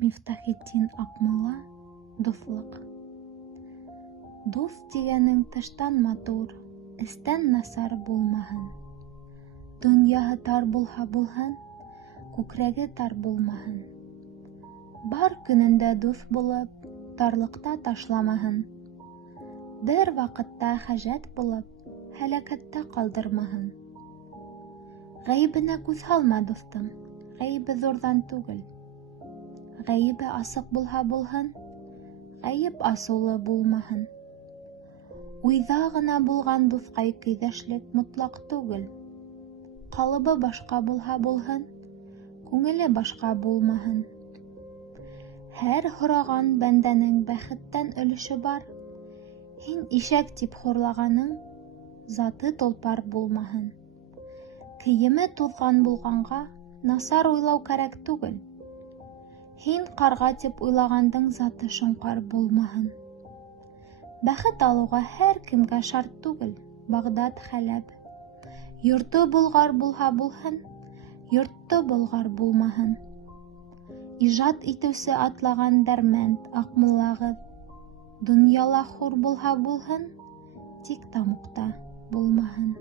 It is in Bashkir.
Мифтахетдин Аҡмулла. Дуҫлыҡ. Дуҫ тигәнең тыштан матур, эстән насар булмаһын. Донъяһы тар булһа булһын, күкрәге тар булмаһын. Бар көнөндә дуҫ булып, тарлыҡта ташламаһын. Бер ваҡытта хәжәт булып, һәләкәттә ҡалдырмаһын. Ғәйебенә күҙ һалма, дуҫтың, ғәйебе ҙурҙан түгел. Ғәйебе асыҡ булһа булһын, ғәйеп асыулы булмаһын. Уйҙа ғына булған дуҫҡа көйҙәшлек мотлаҡ түгел. Ҡалыбы башҡа булһа булһын, күңеле башҡа булмаһын. Һәр һораған бәндәнең бәхеттән өлөшө бар. Һин ишәк тип хурлағаның, заты толпар булмаһын. Кейеме туҙған булғанға, насар уйлау кәрәк түгел. Һин ҡарға тип уйлағандың заты шоңҡар булмаһын. Бәхет алыуға һәр кемгә шарт түгел, Бағдад Хәләп. Йорто болғар булһа булһын, йортто болғар булмаһын. Ижад итеүсе атлаған Дәрмәнд Аҡмуллағыҙ. Донъяла хур булһа булһын, тик тамуҡта булмаһын.